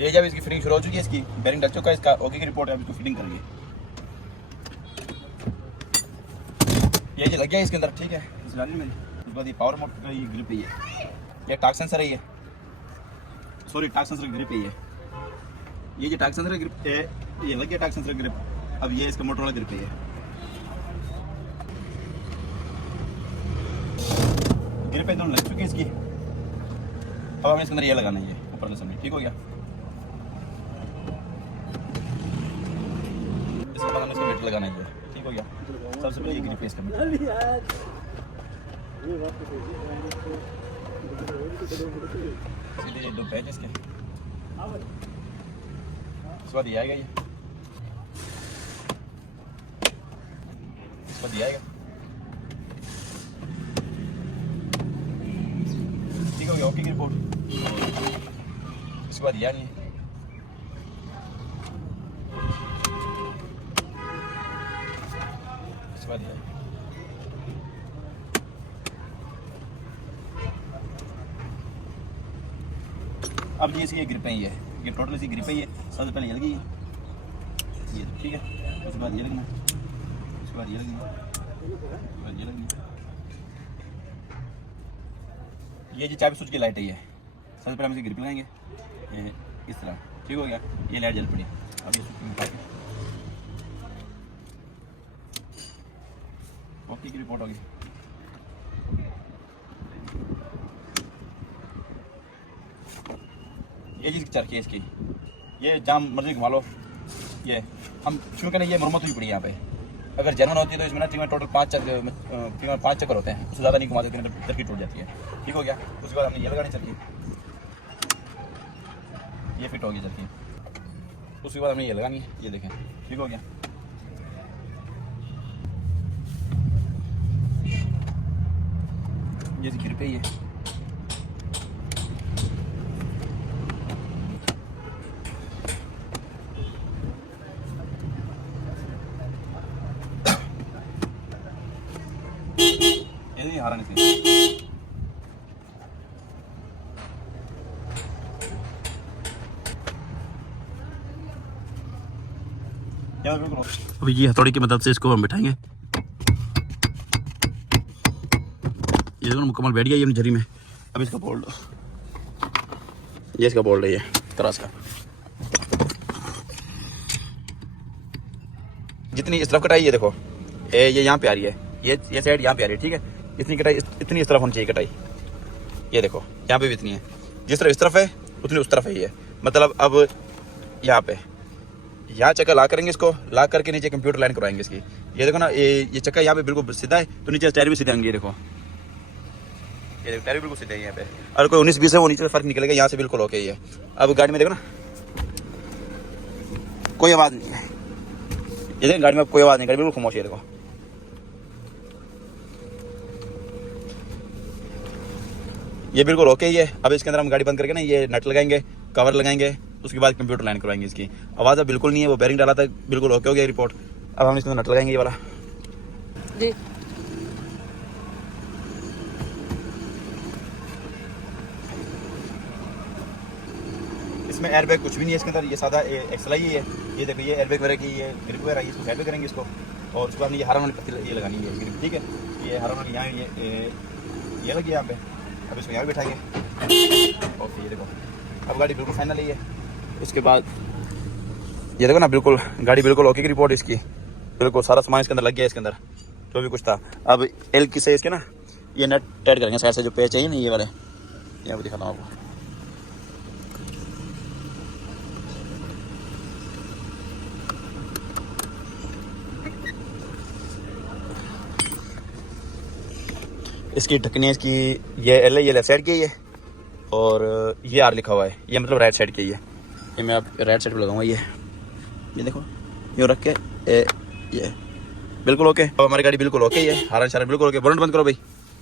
ये जब इसकी फिटिंग शुरू हो चुकी है, इसकी बेरिंग डल चुका है, इसका ओके की रिपोर्ट है, अब इसको फिटिंग करेंगे। ये लग गया इसके अंदर, ठीक है। इस गाड़ी में उसके बाद ये पावर मोटर का ये ग्रिप है, ये टार्क सेंसर है, ये सॉरी टार्क सेंसर का ग्रिप है, ये जो टार्क सेंसर का ग्रिप है, ये लग गया टार्क सेंसर का ग्रिप। अब ये इसका मोटर वाला ग्रिप है, ग्रिप है दोनों लग चुकी है इसकी। अब हमें इसके अंदर ये लगाना है, ये ऊपर से सामने, ठीक हो गया। इसके बाद हमें इसका मीटर लगाना है, ठीक हो गया। सबसे पहले ये ग्रिप है इसका मीटर, सीधे ये दो पैच इसके, इसके बाद ये आएगा, ये इसके बाद ये आएगा, ठीक हो गया। ओके की रिपोर्ट। इसके बाद ये आनी है, इसके बाद ये आएगा। अब ये इसकी ग्रिप है, ये टोटल इसकी ग्रिप है, ये सबसे पहले ये लगी है, ये ठीक है। उसके बाद ये लगना, उसके बाद ये लगना, उसके बाद ये लगना। ये जो चाबी स्विच की लाइट है, ये सबसे पहले हम इसे ग्रिप लगाएंगे, ये इस तरह, ठीक हो गया। ये लाइट जल पड़ी, अब ये स्विच निकाल के ओके की रिपोर्ट होगी। ये चीज़ चरखी है इसकी, ये जाम मर्जी घुमा लो। ये हम शुरू करें, ये मरम्मत हुई पड़ी है यहाँ पे। अगर जर्मन होती है तो इसमें ना टोटल 5 चक्कर होते हैं, उससे ज़्यादा नहीं घुमा सकते, चरखी टूट जाती है, ठीक हो गया। उसके बाद हमने ये लगानी चरखी, ये फिट होगी चरखी। उसके बाद हमने ये लगानी है, ये देखें, ठीक हो गया। ये गिर पे ही है, ये हरा नहीं अभी ये हथौड़ी की मदद से इसको हम बिठाएंगे। ये दोनों मुकम्मल बैठ गया ये जरी में। अब इसका बोल्ड, ये इसका बोल्ड है, ये त्रास का। जितनी इस तरफ कटाई, ये देखो ये यहाँ पे आ रही है, ये साइड यहाँ पे आ रही है, ठीक है। इतनी कटाई इतनी इस तरफ होनी चाहिए कटाई, ये देखो यहाँ पे भी इतनी है। जिस तरफ इस तरफ है उतनी उस तरफ है, ये मतलब अब यहाँ पे यहाँ चक्का ला करेंगे, इसको ला करके नीचे कंप्यूटर लाइन करवाएंगे इसकी। ये देखो ना, ये चक्का यहाँ पे बिल्कुल सीधा है, तो नीचे टायर भी सीधे होंगे, ये देखो ये टायर भी बिल्कुल सीधे है यहाँ पे। और कोई 19-20 है वो नीचे फर्क निकलेगा, यहाँ से बिल्कुल ओके ही है। अब गाड़ी में देखो ना, कोई आवाज़ नहीं है, ये देखो गाड़ी में कोई आवाज़ नहीं, गाड़ी बिल्कुल खामोश है, देखो ये बिल्कुल ओके ही है। अब इसके अंदर हम गाड़ी बंद करके ना ये नट लगाएंगे, कवर लगाएंगे, उसके बाद कंप्यूटर लाइन करवाएंगे इसकी। आवाज़ अब बिल्कुल नहीं है, वो बेरिंग डाला था, बिल्कुल ओके हो गया रिपोर्ट। अब हम इसके अंदर नट लगाएंगे ये वाला जी। इसमें एयरबैग कुछ भी नहीं है इसके अंदर, ये सादा एक्सएल ही है। ये देखो ये एयरबैग वगैरह की ये ग्रिप वगैरह, इसको साइड पे करेंगे इसको। और उसके बाद ये हरा वाली पत्ती ये लगानी है ग्रिप, ठीक है। ये हरा वाली यहाँ ये लगी यहाँ पे। अब इसको यहाँ बैठाएंगे, ओके। ये देखो अब गाड़ी बिल्कुल फाइनल ही है। इसके बाद ये देखो ना, बिल्कुल गाड़ी बिल्कुल ओके की रिपोर्ट इसकी, बिल्कुल सारा सामान इसके अंदर लग गया, इसके अंदर जो भी कुछ था। अब एल की से इसके ना ये नट टाइट करेंगे साइड से, जो पेच चाहिए ना ये वाले, यहाँ पे दिखाता हूँ आपको। इसकी ढकनी है, इसकी ये एल है, ये लेफ्ट साइड की है, और ये आर लिखा हुआ है, ये मतलब राइट साइड की है। ये मैं आप राइट साइड पे लगाऊंगा, ये देखो ये रख के ये बिल्कुल ओके। अब हमारी गाड़ी बिल्कुल ओके है, हारा शारा बिल्कुल ओके। बोनट बंद करो भाई।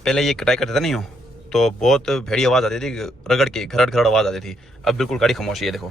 पहले ये कटाई करता नहीं हो तो बहुत भेड़ी आवाज़ आती थी, रगड़ की घरड़ घरड़ आवाज़ आती थी। अब बिल्कुल गाड़ी खामोश है, ये देखो।